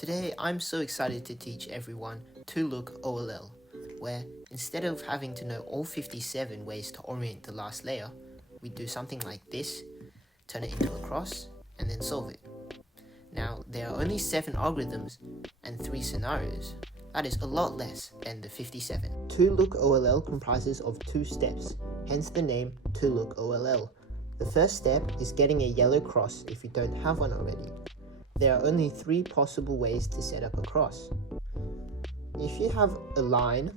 Today I'm so excited to teach everyone to look OLL, where instead of having to know all 57 ways to orient the last layer, we do something like this, turn it into a cross, and then solve it. Now, there are only 7 algorithms and 3 scenarios. That is a lot less than the 57. To look OLL comprises of 2 steps, hence the name to look OLL. The first step is getting a yellow cross if you don't have one already. There are only 3 possible ways to set up a cross. If you have a line,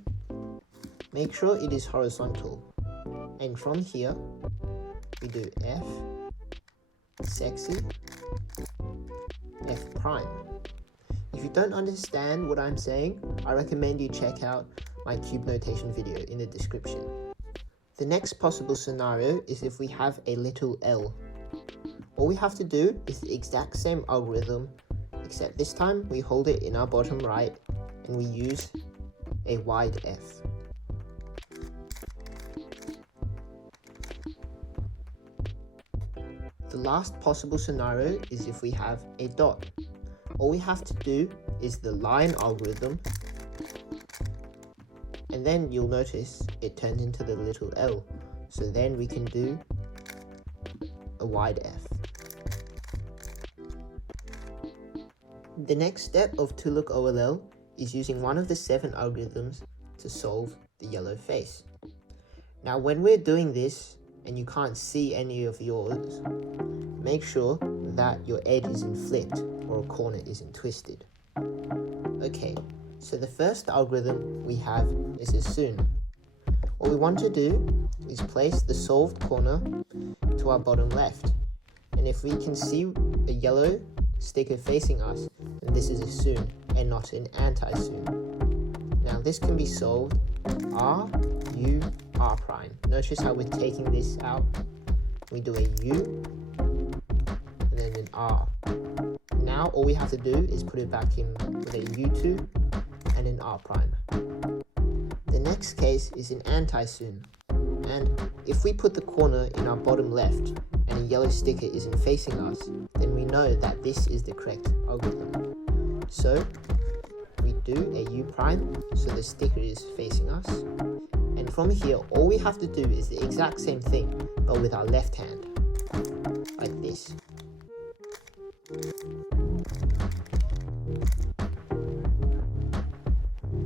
make sure it is horizontal. And from here, we do F, sexy, F prime. If you don't understand what I'm saying, I recommend you check out my cube notation video in the description. The next possible scenario is if we have a little l. All we have to do is the exact same algorithm, except this time we hold it in our bottom right and we use a wide F. The last possible scenario is if we have a dot. All we have to do is the line algorithm, and then you'll notice it turns into the little l. So then we can do a wide F. The next step of to look OLL is using one of the 7 algorithms to solve the yellow face. Now when we're doing this and you can't see any of yours, make sure that your edge isn't flipped or a corner isn't twisted. Okay, so the first algorithm we have is assume. What we want to do is place the solved corner to our bottom left, and if we can see a yellow sticker facing us, then this is assume and not an anti-assume. Now this can be solved R, U, R prime. Notice how we're taking this out. We do a U and then an R. Now all we have to do is put it back in with a U2 and an R prime. The next case is an anti-assume, and if we put the corner in our bottom left and a yellow sticker isn't facing us, then we know that this is the correct algorithm. So we do a U prime, so the sticker is facing us, and from here all we have to do is the exact same thing but with our left hand, like this.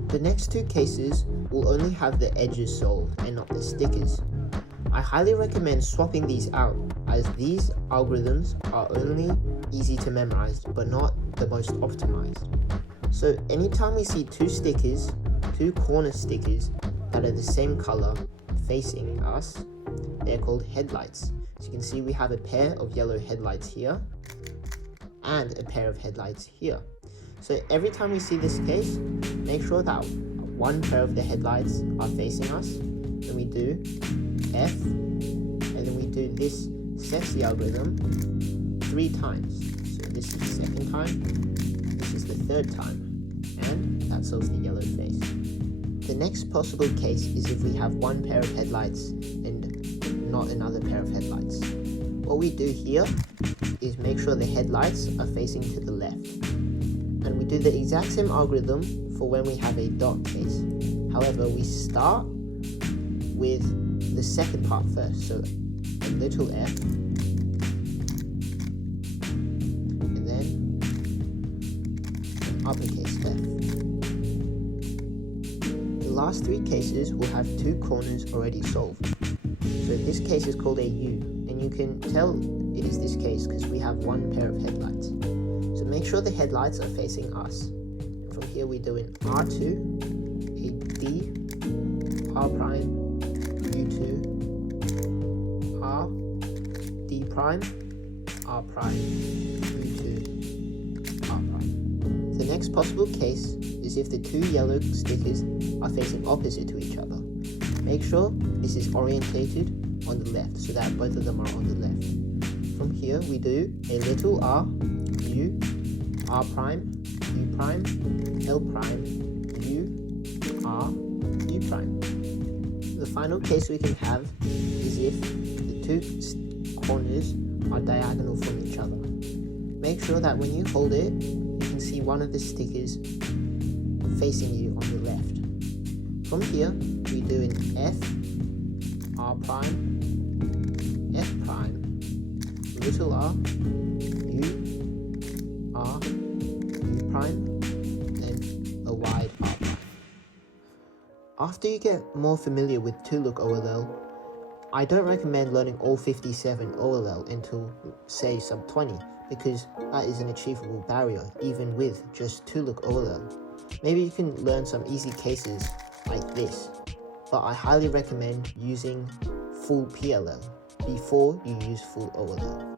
The next 2 cases will only have the edges solved and not the stickers. I highly recommend swapping these out, as these algorithms are only easy to memorize but not the most optimized. So anytime we see 2 stickers, 2 corner stickers that are the same color facing us, they're called headlights. So you can see we have a pair of yellow headlights here and a pair of headlights here. So every time we see this case, make sure that one pair of the headlights are facing us, and we do F, and then we do this sexy algorithm 3 times. So this is the 2nd time, this is the 3rd time, and that solves the yellow face. The next possible case is if we have one pair of headlights and not another pair of headlights. What we do here is make sure the headlights are facing to the left. And we do the exact same algorithm for when we have a dot case. However, we start with the second part first. So a little f, and then an uppercase F. The last 3 cases will have 2 corners already solved. So this case is called a U, and you can tell it is this case because we have one pair of headlights. So make sure the headlights are facing us. And from here we do an R2, a D, R prime, U2, R, D prime, R prime, U2, R prime. The next possible case is if the 2 yellow stickers are facing opposite to each other. Make sure this is orientated on the left so that both of them are on the left. From here we do a little r, U, R prime, U prime, L prime, U, R, U prime. The final case we can have is if the 2 corners are diagonal from each other. Make sure that when you hold it, you can can see one of the stickers facing you on the left. From here, we do an F, R prime, F prime, little r, U, R, U prime, and a wide R prime. After you get more familiar with 2-look OLL, I don't recommend learning all 57 OLL until, say, sub 20, because that is an achievable barrier even with just 2-look OLL. Maybe you can learn some easy cases like this, but I highly recommend using full PLL before you use full OLL.